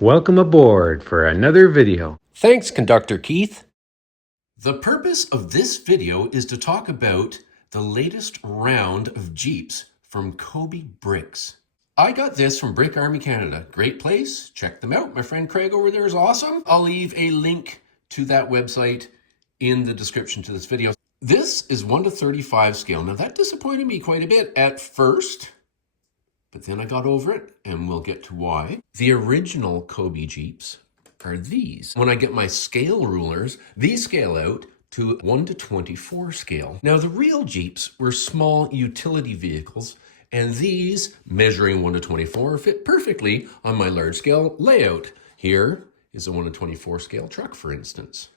Welcome aboard for another video. Thanks, Conductor Keith. The purpose of this video is to talk about the latest round of Jeeps from Kobe Bricks. I got this from Brick Army Canada. Great place. Check them out. My friend Craig over there is awesome. I'll leave a link to that website in the description to this video. This is 1:35 scale. Now that disappointed me quite a bit at first, but then I got over it, and we'll get to why. The original Kobe Jeeps are these. When I get my scale rulers, these scale out to 1:24 scale. Now the real Jeeps were small utility vehicles, and these, measuring 1:24, fit perfectly on my large scale layout. Here is a 1:24 scale truck, for instance.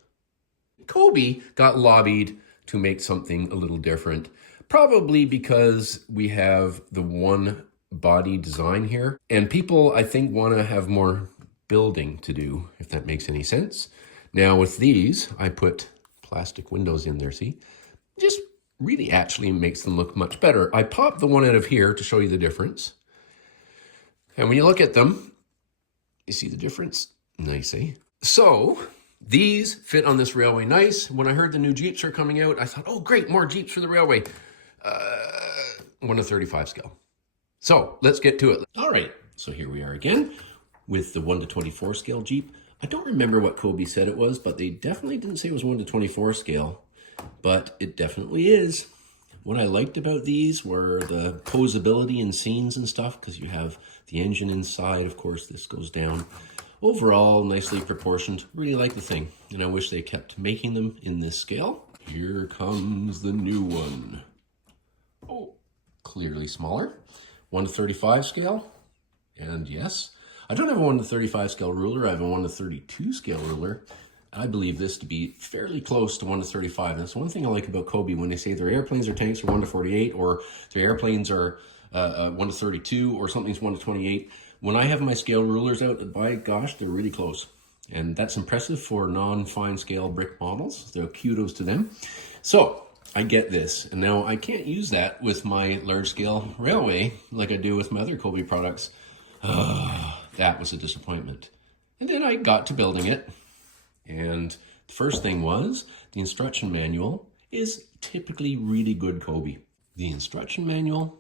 Kobe got lobbied to make something a little different, probably because we have the one body design here, and people I think want to have more building to do, if that makes any sense. Now with these, I put plastic windows in there, see? Just really actually makes them look much better. I popped the one out of here to show you the difference. And when you look at them, you see the difference? Nice, eh? So these fit on this railway nice. When I heard the new Jeeps are coming out, I thought, oh great, more Jeeps for the railway. 1:35 scale. So let's get to it. All right, so here we are again with the 1:24 scale Jeep. I don't remember what Kobe said it was, but they definitely didn't say it was 1:24 scale, but it definitely is. What I liked about these were the posability in scenes and stuff, because you have the engine inside. Of course, this goes down. Overall, nicely proportioned. Really like the thing, and I wish they kept making them in this scale. Here comes the new one. Oh, clearly smaller. 1:35 scale, and yes, I don't have a 1:35 scale ruler, I have a 1:32 scale ruler. I believe this to be fairly close to 1:35. And that's one thing I like about Kobe, when they say their airplanes or tanks are 1:48, or their airplanes are 1:32, or something's 1:28. When I have my scale rulers out, by gosh, they're really close. And that's impressive for non-fine scale brick models. So kudos to them. So I get this, and now I can't use that with my large scale railway like I do with my other Kobe products. That was a disappointment. And then I got to building it, and the first thing was the instruction manual is typically really good Kobe. The instruction manual,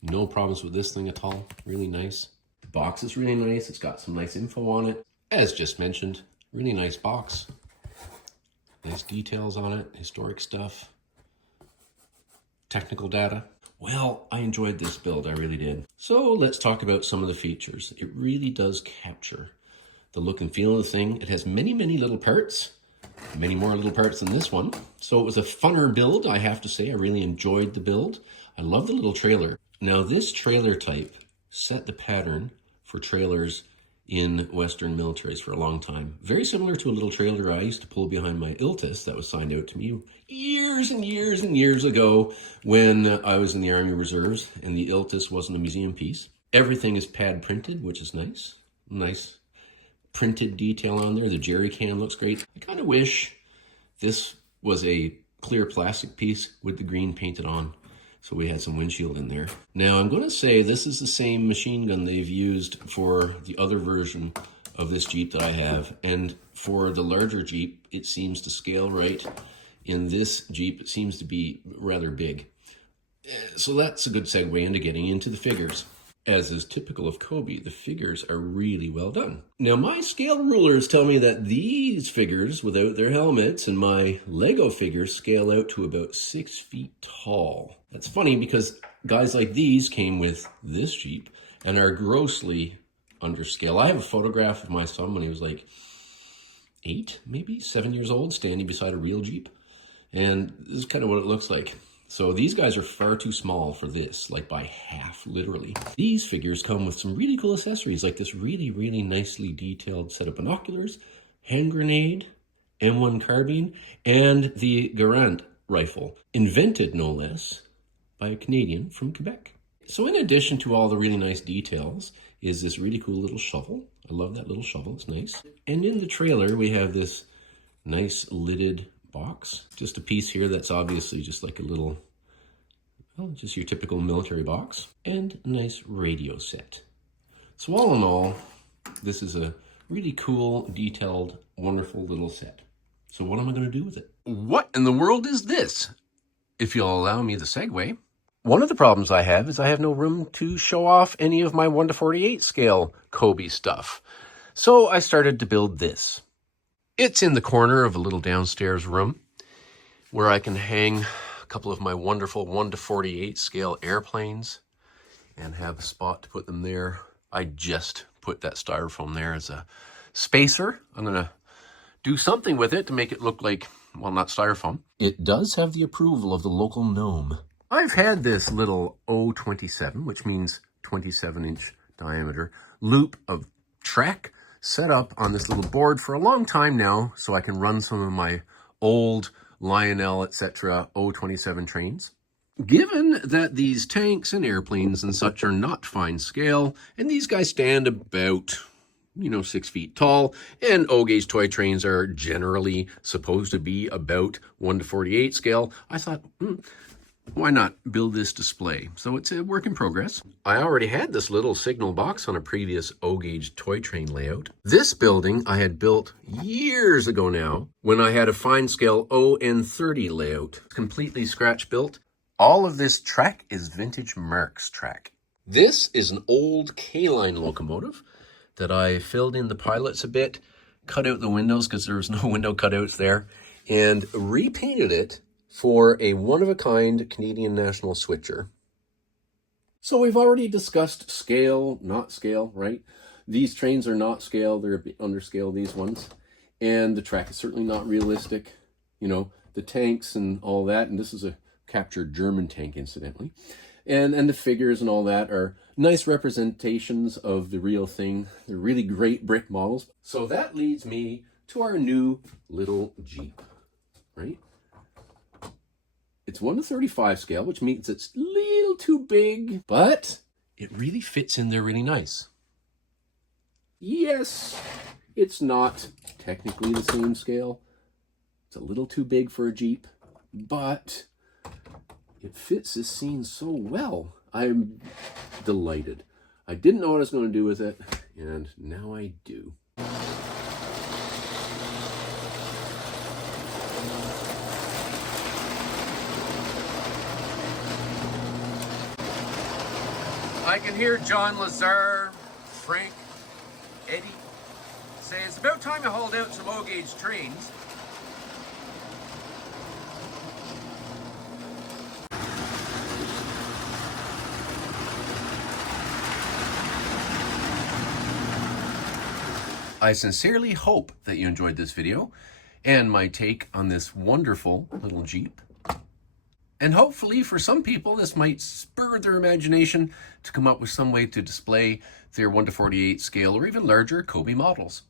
no problems with this thing at all, really nice. The box is really nice, it's got some nice info on it. As just mentioned, really nice box. Nice details on it, historic stuff, technical data. Well, I enjoyed this build, I really did. So let's talk about some of the features. It really does capture the look and feel of the thing. It has many, many little parts, many more little parts than this one. So it was a funner build, I have to say. I really enjoyed the build. I love the little trailer. Now this trailer type set the pattern for trailers in Western militaries for a long time. Very similar to a little trailer I used to pull behind my Iltis that was signed out to me years and years and years ago when I was in the Army Reserves, and the Iltis wasn't a museum piece. Everything is pad printed, which is nice. Nice printed detail on there. The jerry can looks great. I kind of wish this was a clear plastic piece with the green painted on, so we had some windshield in there. Now I'm going to say this is the same machine gun they've used for the other version of this Jeep that I have. And for the larger Jeep, it seems to scale right. In this Jeep, it seems to be rather big. So that's a good segue into getting into the figures. As is typical of Kobe, the figures are really well done. Now my scale rulers tell me that these figures without their helmets and my Lego figures scale out to about 6 feet tall. That's funny because guys like these came with this Jeep and are grossly under scale. I have a photograph of my son when he was like 8, maybe 7 years old, standing beside a real Jeep. And this is kind of what it looks like. So these guys are far too small for this, like by half, literally. These figures come with some really cool accessories, like this really, really nicely detailed set of binoculars, hand grenade, M1 carbine, and the Garand rifle, invented no less by a Canadian from Quebec. So in addition to all the really nice details is this really cool little shovel. I love that little shovel, it's nice. And in the trailer, we have this nice lidded box. Just a piece here that's obviously just like a little, well, just your typical military box. And a nice radio set. So all in all, this is a really cool, detailed, wonderful little set. So what am I going to do with it? What in the world is this? If you'll allow me the segue. One of the problems I have is I have no room to show off any of my 1:48 scale Kobe stuff. So I started to build this. It's in the corner of a little downstairs room where I can hang a couple of my wonderful 1:48 scale airplanes and have a spot to put them there. I just put that styrofoam there as a spacer. I'm going to do something with it to make it look like, well, not styrofoam. It does have the approval of the local gnome. I've had this little 027, which means 27-inch diameter, loop of track set up on this little board for a long time now, so I can run some of my old Lionel, etc. 027 trains. Given that these tanks and airplanes and such are not fine scale, and these guys stand about, 6 feet tall, and O-gauge toy trains are generally supposed to be about 1:48 scale, I thought, why not build this display? So it's a work in progress. I already had this little signal box on a previous O-gauge toy train layout. This building I had built years ago now, when I had a fine scale ON30 layout, completely scratch built. All of this track is vintage Merckx track. This is an old K-line locomotive that I filled in the pilots a bit, cut out the windows because there was no window cutouts there, and repainted it for a one-of-a-kind Canadian National switcher. So we've already discussed scale, not scale, right? These trains are not scale, they're a bit under scale, these ones. And the track is certainly not realistic. The tanks and all that, and this is a captured German tank, incidentally. And the figures and all that are nice representations of the real thing. They're really great brick models. So that leads me to our new little Jeep, right? It's 1:35 scale, which means it's a little too big, but it really fits in there really nice. Yes, it's not technically the same scale. It's a little too big for a Jeep, but it fits this scene so well. I'm delighted. I didn't know what I was going to do with it, and now I do. I can hear John Lazar, Frank, Eddie say it's about time you hauled out some O-gauge trains. I sincerely hope that you enjoyed this video and my take on this wonderful little Jeep. And hopefully for some people, this might spur their imagination to come up with some way to display their 1:48 scale or even larger Kobe models.